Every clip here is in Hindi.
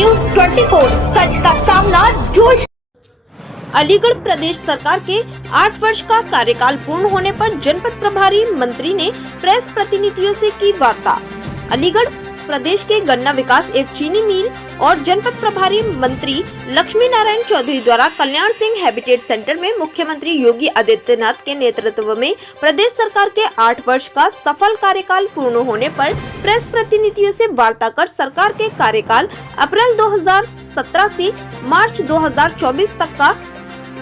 न्यूज़ 24 सच का सामना जोश। अलीगढ़ प्रदेश सरकार के 8 वर्ष का कार्यकाल पूर्ण होने पर जनपद प्रभारी मंत्री ने प्रेस प्रतिनिधियों से की वार्ता। अलीगढ़ प्रदेश के गन्ना विकास एवं चीनी मिल और जनपद प्रभारी मंत्री लक्ष्मी नारायण चौधरी द्वारा कल्याण सिंह हैबिटेट सेंटर में मुख्यमंत्री योगी आदित्यनाथ के नेतृत्व में प्रदेश सरकार के 8 वर्ष का सफल कार्यकाल पूर्ण होने पर प्रेस प्रतिनिधियों से वार्ता कर सरकार के कार्यकाल अप्रैल 2017 से मार्च 2024 तक का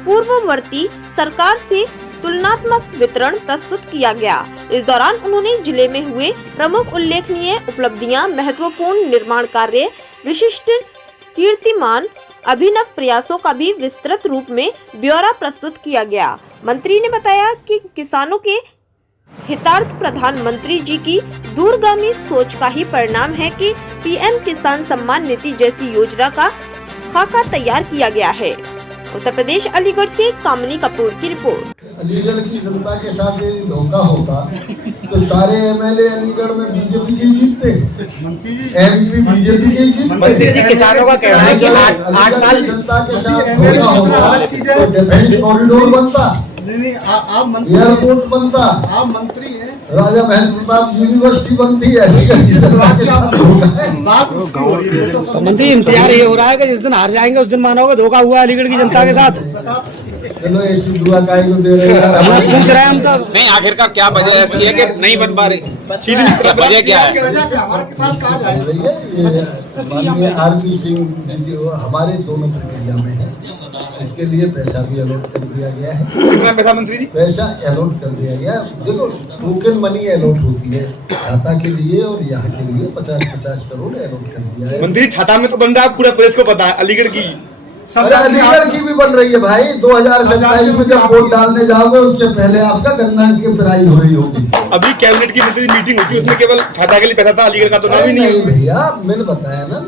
पूर्ववर्ती सरकार से तुलनात्मक वितरण प्रस्तुत किया गया। इस दौरान उन्होंने जिले में हुए प्रमुख उल्लेखनीय उपलब्धियां, महत्वपूर्ण निर्माण कार्य, विशिष्ट कीर्तिमान, अभिनव प्रयासों का भी विस्तृत रूप में ब्यौरा प्रस्तुत किया गया। मंत्री ने बताया कि किसानों के हितार्थ प्रधानमंत्री जी की दूरगामी सोच का ही परिणाम है कि पीएम किसान सम्मान निधि जैसी योजना का खाका तैयार किया गया है। उत्तर प्रदेश अलीगढ़ से कामनी कपूर की रिपोर्ट। अलीगढ़ की जनता के साथ ये धोखा होता तो सारे एमएलए अलीगढ़ में बीजेपी के जीतते, एमपी बीजेपी के जीतते। किसानों का कहना है कि 8 साल जनता के साथ धोखा होता तो डिफेंस कॉरिडोर बनता, एयरपोर्ट बनता, आप मंत्री हैं, राजा महेंद्र प्रताप यूनिवर्सिटी बनती है। अलीगढ़ की जनता के साथ धोखा है। मंत्री इंतजार ये हो रहा है कि जिस दिन हार जाएंगे उस दिन मानोगे धोखा हुआ अलीगढ़ की जनता के साथ। चलो ऐसी दुआ काहे को दे रहे हैं? हम पूछ रहे हैं हम तो नहीं, आखिर का क्या वजह ऐसी है कि नहीं बन पा रही? वजह क्या है? हमारे किसान कहाँ जाएंगे? माननीय आरपी सिंह हमारे दोनों प्रक्रिया में है, उसके लिए पैसा भी अलॉट कर दिया गया है। कितना पैसा मंत्री जी? पैसा अलॉट कर दिया गया। देखो टोकन मनी अलॉट होती है छाता के लिए और यहाँ के लिए 50-50 करोड़ अलॉट कर दिया है। मंत्री छाता में तो बन रहा है, पूरे प्रदेश को पता है। अलीगढ़ की अरे अलीगढ़ की भी बन रही है भाई। 2027 में जब वोट डालने जाओगे उससे पहले आपका गन्ना की पिराई हो रही होगी। अभी कैबिनेट की मंत्री मीटिंग होती है, उसमें केवल छाता के लिए पैसा था, अलीगढ़ का तो नाम ही नहीं है। भैया मैंने बताया ना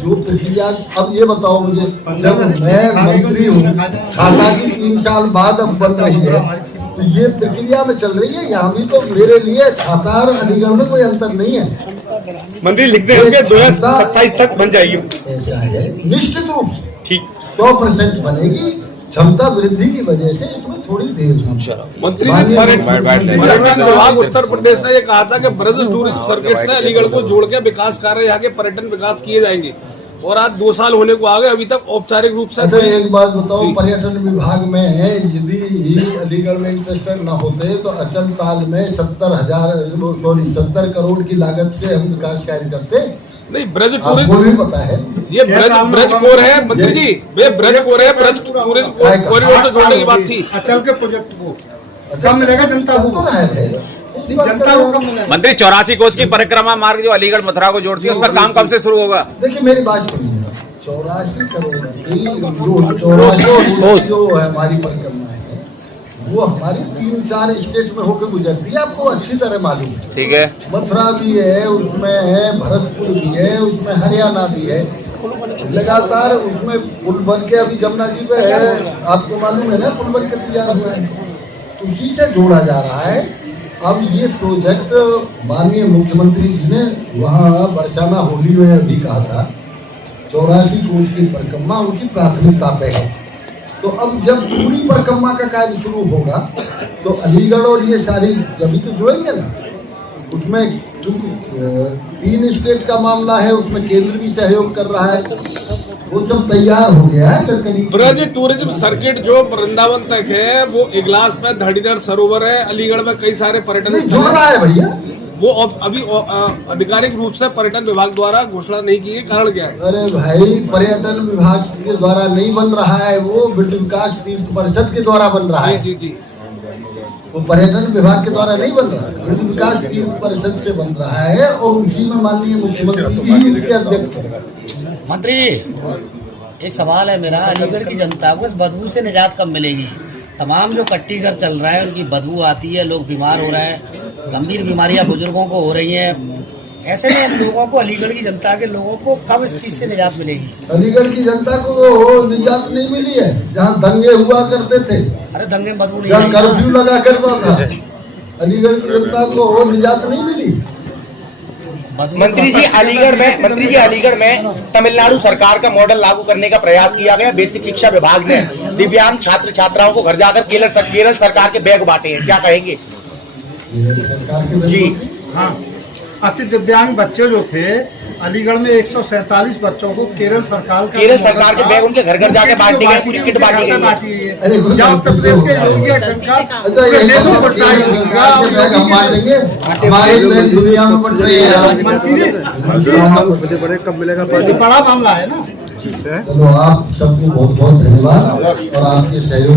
जो प्रक्रिया। अब ये बताओ मुझे, जब मैं मंत्री हूँ, छाता की 3 साल बाद अब बन रही है तो ये प्रक्रिया में चल रही है। यहाँ भी तो मेरे लिए छाता और अलीगढ़ में कोई अंतर नहीं है। मंत्री लिखते हैं 2027 तक बन जाएगी। ऐसा है निश्चित रूप से ठीक 100% बनेगी। क्षमता वृद्धि की वजह से इसमें थोड़ी देर हुई। मंत्री ने पर्यटन विभाग उत्तर प्रदेश ने ये कहा था कि ब्रज टूरिज्म सर्किट से अलीगढ़ को जोड़ के विकास कार्य, यहाँ के पर्यटन विकास किए जाएंगे और आज 2 साल होने को आ गए, अभी तक औपचारिक रूप से। अच्छा एक बात बताओ, पर्यटन विभाग में यदि अलीगढ़ में इंटरेस्टेड न होते तो अचल ताल में 70 करोड़ की लागत से हम विकास कार्य करते। नहीं, ब्रज आपको टूरिज्म भी पता है ये ब्रज कोर है मंत्री जी, ये ब्रज कोर है, ब्रज टूरिज्म कॉरिडोर से जोड़ने की बात थी। अचल के प्रोजेक्ट को कम मिलेगा जनता को, जनता को कम मिलेगा। मंत्री 84 कोच की परिक्रमा मार्ग जो अलीगढ़ मथुरा को जोड़ती है, उस पर काम कब से शुरू होगा? देखिए मेरी बात सुनिए, 84 करोड़ की जो हमारी परिक्रमा है वो हमारी 3-4 स्टेट में होकर गुजरती है, आपको अच्छी तरह मालूम है। ठीक है, मथुरा भी है, उसमें है भरतपुर भी है, उसमें हरियाणा भी है। लगातार उसमें पुल बन के अभी जमुना जी पे है, आपको मालूम है ना, पुल बन के तैयार हुआ है, उसी से जोड़ा जा रहा है। अब ये प्रोजेक्ट माननीय मुख्यमंत्री जी ने वहाँ बरसाना होली में अभी कहा था 84 कोच की परिक्रमा उनकी प्राथमिकता पे है। तो अब जब पूरी परिक्रमा का कार्य शुरू होगा तो अलीगढ़ और ये सारी जमी तो जुड़ेंगे ना। उसमें चूंकि 3 स्टेट का मामला है, उसमें केंद्र भी सहयोग कर रहा है, वो सब तैयार हो गया है। फिर करीब ब्रज टूरिज्म सर्किट जो वृंदावन तक है, वो इगलास में धड़ीधर सरोवर है, अलीगढ़ में कई सारे पर्यटन जुड़ रहा है भैया। वो अभी आधिकारिक रूप से पर्यटन विभाग द्वारा घोषणा नहीं की है, कारण क्या है? अरे भाई पर्यटन विभाग के द्वारा नहीं बन रहा है, वो ब्रिज विकास तीर्थ परिषद के द्वारा बन रहा है। जी जी, वो पर्यटन विभाग के द्वारा नहीं बन रहा है, ब्रिज विकास तीर्थ परिषद से बन रहा है और उसी में माननीय मुख्यमंत्री जी उसके अध्यक्ष हैं। मंत्री एक सवाल है मेरा, अलीगढ़ की जनता को इस बदबू से निजात कब मिलेगी? तमाम जो कट्टी घर चल रहा है उनकी बदबू आती है, लोग बीमार हो रहे हैं, गंभीर बीमारियां बुजुर्गों को हो रही हैं। ऐसे में लोगों को, अलीगढ़ की जनता के लोगों को कब इस चीज से निजात मिलेगी? अलीगढ़ की जनता को निजात नहीं मिली है। जहाँ दंगे हुआ करते थे, अरे दंगे में बदबू नहीं, जहाँ कर्फ्यू लगा करता था, अलीगढ़ की जनता को निजात नहीं मिली। बदबू मंत्री जी अलीगढ़ में तमिलनाडु सरकार का मॉडल लागू करने का प्रयास किया गया। बेसिक शिक्षा विभाग ने दिव्यांग छात्र छात्राओं को घर जाकर केरल सरकार के बैग बांटे हैं, क्या कहेंगे? जी हाँ, अति दिव्यांग बच्चे जो थे अलीगढ़ में 147 बच्चों को केरल सरकार के बैग उनके घर घर जाके बांटे गए, पूरी किट बांटी गई है। जहाँ उत्तर प्रदेश के योगी सरकार हमारे दुनिया में बढ़ रही है। मंत्री कब मिलेगा? बड़ा मामला है ना। चलो आप सबको बहुत बहुत धन्यवाद और आपके सहयोग